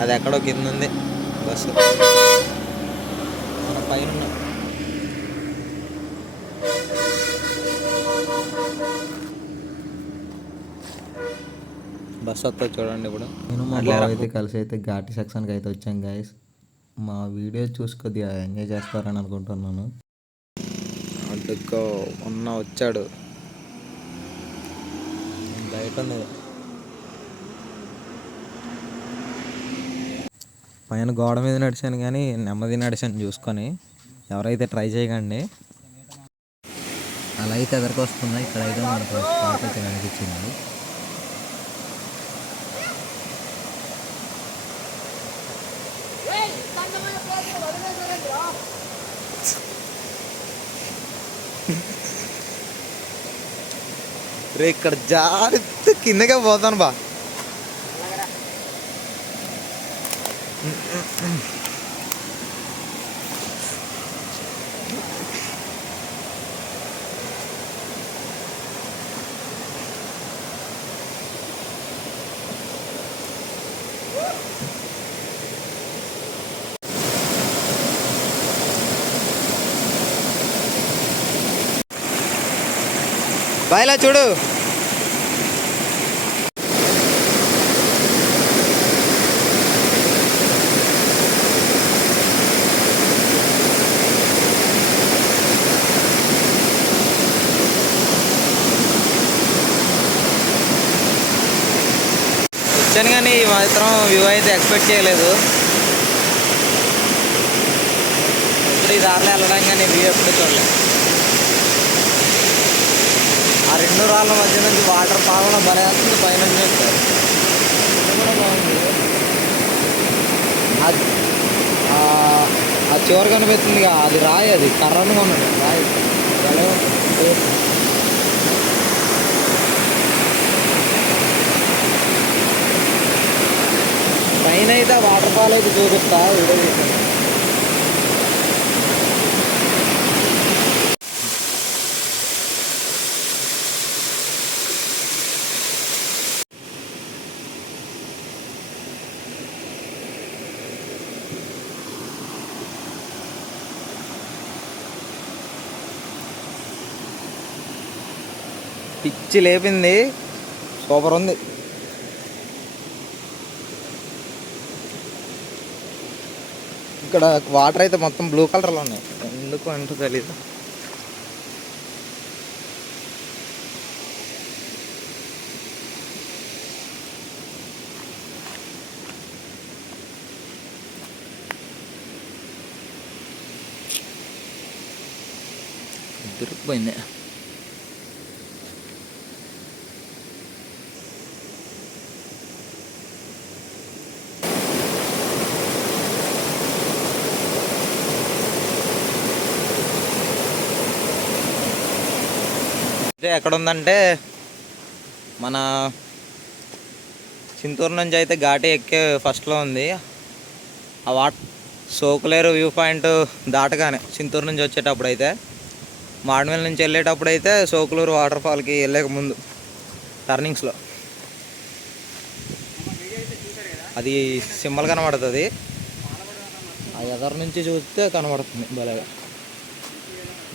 అది ఎక్కడో కింద ఉంది బస్సు. మన పైన ఉన్నాం. బస్సు వస్తుంది చూడండి. ఇప్పుడు నేను మా బావ అయితే కలిసి అయితే ఘాటి సెక్షన్కి అయితే వచ్చాం గైస్. మా వీడియో చూసి కొద్దిగా ఎంజాయ్ చేస్తారని అనుకుంటున్నాను. అడ్డుకో వచ్చాడు బయట ఉంది. పైన గోడ మీద నడిచాను కానీ నెమ్మది నడిచాను చూసుకొని. ఎవరైతే ట్రై చేయకండి. అలా అయితే ఎదరికి వస్తుంది. ఇక్కడైతే మనకు స్పాట్ అయితే కనిపించింది. రే ఇక్కడ జాగ్రత్త కిందకే పోతాను బా. బాయ్లా చూడు. వచ్చాను కానీ ఈ మాత్రం వ్యూ అయితే ఎక్స్పెక్ట్ చేయలేదు. ఇప్పుడు ఈ దారిలో వెళ్ళడం కానీ వ్యూ ఎప్పుడు చూడలేదు. ఆ రెండు రాళ్ళ మధ్య నుంచి వాటర్ పాలన బలేస్తుంది. పైనుంచి వచ్చారు. ఇది కూడా బాగుంది. ఆ చివరి కనిపిస్తుంది. అది రాయి, అది కర్రను కొన్నాడు రాయి. పైన అయితే వాటర్ ఫాల్ అయితే చూపిస్తా వీడియో తీసాను. పిచ్చి లేపింది. సూపర్ ఉంది. ఇక్కడ వాటర్ అయితే మొత్తం బ్లూ కలర్లో ఉన్నాయి. ఎందుకు అంటూ తెలీదు. దొరికిపోయింది. ఎక్కడ ఉందంటే మన చింతూరు నుంచి అయితే ఘాటి ఎక్కే ఫస్ట్లో ఉంది. ఆ సోకులేరు వ్యూ పాయింట్ దాటగానే చింతూరు నుంచి వచ్చేటప్పుడు అయితే, మాడమిల్ నుంచి వెళ్ళేటప్పుడు అయితే సోకులూరు వాటర్ ఫాల్కి వెళ్ళక ముందు టర్నింగ్స్లో అది సింబల్ కనబడుతుంది. ఆ ఎదరు నుంచి చూస్తే కనబడుతుంది భలేగా.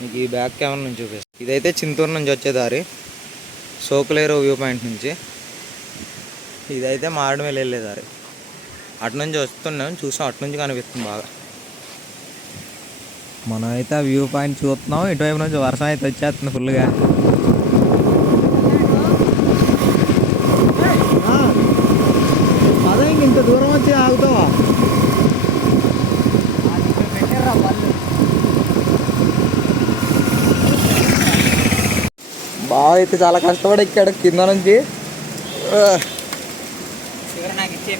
మీకు ఈ బ్యాక్ కెమెరా నుంచి చూపిస్తాను. ఇదైతే చింతూరు నుంచి వచ్చే దారి, సోకులేరు వ్యూ పాయింట్ నుంచి. ఇదైతే మారేడుమిల్లి వెళ్ళే దారి. అటు నుంచి వస్తున్నాం, చూసాం. అటు నుంచి కనిపిస్తుంది బాగా. మనం అయితే ఆ వ్యూ పాయింట్ చూస్తున్నాం. ఇటువైపు నుంచి వర్షం అయితే వచ్చేస్తుంది ఫుల్గా. అదే ఇంత దూరం వచ్చి ఆగుతావా? బాగా అయితే చాలా కష్టపడి ఎక్కాడు కింద నుంచి.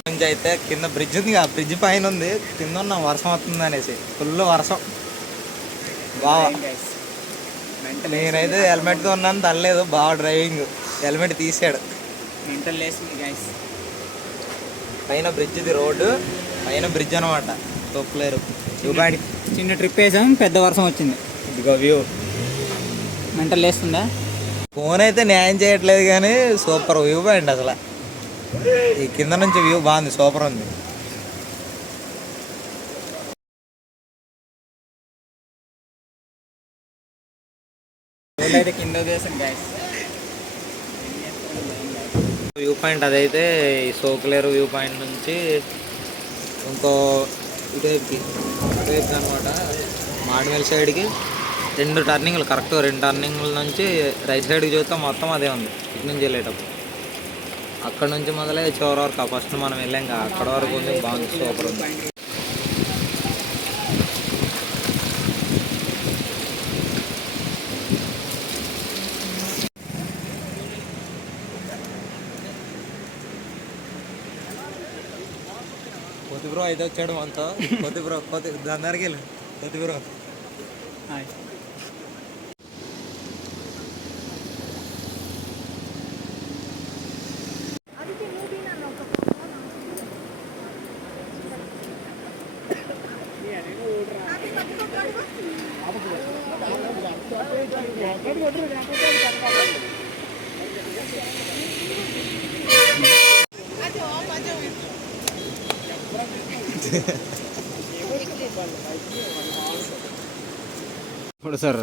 నుంచి అయితే కింద బ్రిడ్జ్ ఉంది, ఆ బ్రిడ్జ్ పైన ఉంది. కింద ఉన్న వర్షం వస్తుంది అనేసి ఫుల్ వర్షం. బాగా నేనైతే హెల్మెట్తో ఉన్నాను, తనలేదు. బాగా డ్రైవింగ్, హెల్మెట్ తీసాడు. పైన బ్రిడ్జ్, ఇది రోడ్డు పైన బ్రిడ్జ్ అనమాట. తొక్కులేరు చిన్న ట్రిప్ వేసాం, పెద్ద వర్షం వచ్చింది. ఇదిగో వ్యూ. మెంటల్ లేస్తుందా? ఫోన్ అయితే న్యాయం చేయట్లేదు కానీ సూపర్ వ్యూ పాయింట్ అసలు. ఈ కింద నుంచి వ్యూ బాగుంది, సూపర్ ఉంది. అయితే కింద వదిలేసాను గాయస్. వ్యూ పాయింట్ అదైతే ఈ సోకులేరు వ్యూ పాయింట్ నుంచి ఇంకో ఇటువైపుకి అటువైపు అనమాట. మాడిమేల్ సైడ్కి 2 టర్నింగ్లు, కరెక్ట్ 2 టర్నింగ్ల నుంచి రైట్ సైడ్కి చూస్తే మొత్తం అదే ఉంది. ఇటు నుంచి వెళ్ళేటప్పుడు అక్కడ నుంచి మొదలై చివరి వరకు ఫస్ట్ మనం వెళ్ళాం కదా అక్కడ వరకు ఉంది. బాగుంది, సూపర్ ఉంది. కొద్ది బ్రో అయితే వచ్చాడు మనతో. కొద్ది బ్రో దాని దగ్గరికి వెళ్ళు. కొద్ది బ్రో ఇప్పుడు సార్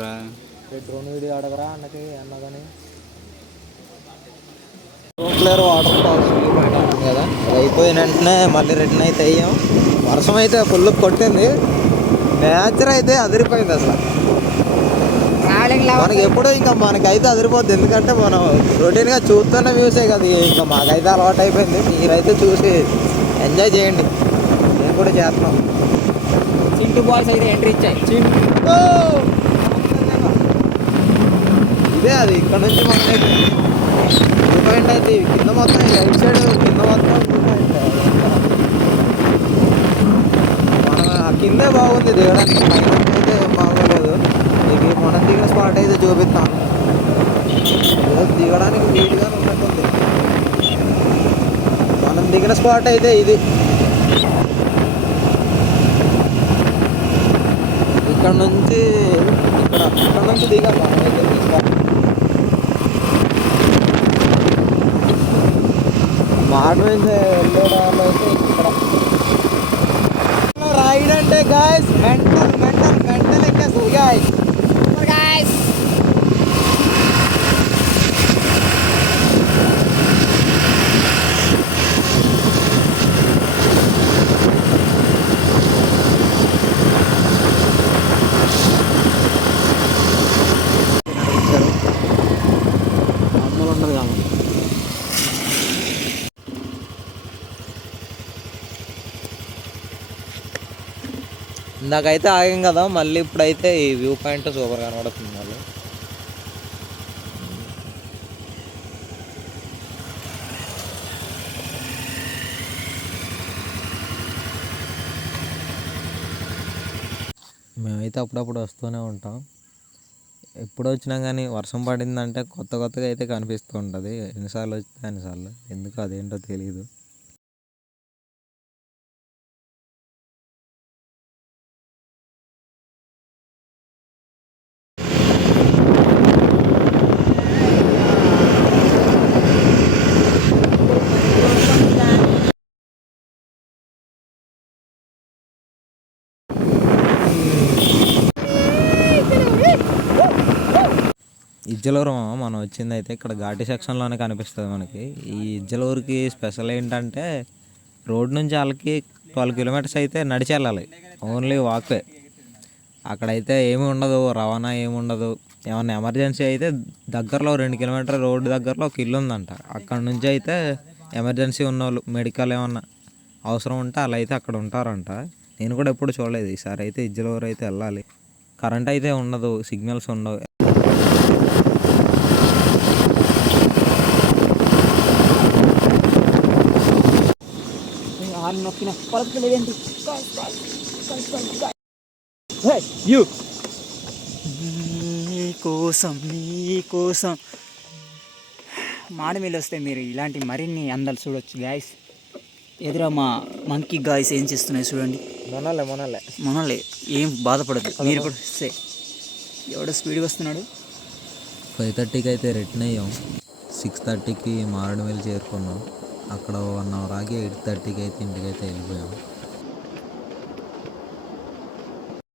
డ్రోన్ వీడియో అడగరా అన్నకి అన్న కానీ Sokuleru water falls view point అన్నాం కదా, అది అయిపోయిన వెంటనే మళ్ళీ రిటర్న్ అయితే అయ్యాం. వర్షం అయితే ఫుల్ కొట్టింది, నేచర్ అయితే అదిరిపోయింది అసలు. మనకి ఎప్పుడూ ఇంకా మనకైతే అదిరిపోద్ది, ఎందుకంటే మనం రొటీన్గా చూస్తున్న వ్యూసే కదా, ఇంకా మాకైతే అలవాటు అయిపోయింది. మీరైతే చూసి ఎంజాయ్ చేయండి, మేము కూడా చేస్తున్నాం. చింటూ బాయ్స్ అయితే ఎంట్రీ ఇచ్చాయి. ఇదే అది ఇక్కడ నుంచి మనకైతే వ్యూ పాయింట్ అయితే కింద మొత్తం రైట్ సైడ్ కింద మొత్తం వ్యూ పాయింట్. మనం ఆ కిందే బాగుంది దిగడానికి, పైన అయితే బాగోలేదు. మీకు మనం దిగిన స్పాట్ అయితే చూపిస్తాను. దిగడానికి నీట్గా ఉన్నట్టుంది. మనం దిగిన స్పాట్ అయితే ఇది. ఇక్కడ నుంచి ఇక్కడ నుంచి దిగాలి మనం అయితే ఈ స్పాట్. మాడమేల్ వెళ్ళే దారిలో అయితే ఇక్కడ రైడ్ అంటే గాయస్ మెంటల్ ఎక్కేస్తుంది గాయస్. అమ్మలు ఉండదు కాబట్టి ఇందాకైతే ఆగాం కదా, మళ్ళీ ఇప్పుడైతే ఈ వ్యూ పాయింట్ సూపర్ కనబడుతుంది మళ్ళీ. మేమైతే అప్పుడప్పుడు వస్తూనే ఉంటాం. ఎప్పుడు వచ్చినా కానీ వర్షం పడిందంటే కొత్తగా అయితే కనిపిస్తూ ఉంటుంది. ఎన్నిసార్లు వచ్చితే అన్నిసార్లు, ఎందుకు అదేంటో తెలియదు. ఇజ్జలూరు మనం వచ్చింది అయితే ఇక్కడ ఘాటి సెక్షన్లోనే కనిపిస్తుంది మనకి. ఈ ఇజ్జలూరుకి స్పెషల్ ఏంటంటే రోడ్ నుంచి వాళ్ళకి 12 కిలోమీటర్స్ అయితే నడిచి వెళ్ళాలి, ఓన్లీ వాక్వే. అక్కడైతే ఏమి ఉండదు, రవాణా ఏమి ఉండదు. ఏమన్నా ఎమర్జెన్సీ అయితే దగ్గరలో 2 కిలోమీటర్ రోడ్డు దగ్గరలో ఒక ఇల్లు ఉందంట, అక్కడ నుంచి అయితే ఎమర్జెన్సీ ఉన్న వాళ్ళు మెడికల్ ఏమన్నా అవసరం ఉంటే అలా అయితే అక్కడ ఉంటారంట. నేను కూడా ఎప్పుడు చూడలేదు, ఈసారి అయితే ఇజ్జలూరు అయితే వెళ్ళాలి. కరెంట్ అయితే ఉండదు, సిగ్నల్స్ ఉండవు. నొక్కిన పలకలేదేంటి నీకోసం మాడమేలు వస్తే మీరు ఇలాంటి మరిన్ని అందాలు చూడొచ్చు గాయస్. ఎదురా మా మంకీ గాయస్ ఏం చేస్తున్నాయి చూడండి. మొనలే ఏం బాధపడదు, మీరు కూడా వస్తే. ఎవడో స్పీడ్గా వస్తున్నాడు. 5:30కి అయితే రిటర్న్ అయ్యాం. 6:30కి మారేడుమిల్లి చేరుకున్నాం. అక్కడ 1 అవర్ ఆగి 8:30కి అయితే ఇంటికైతే వెళ్ళిపోయాం.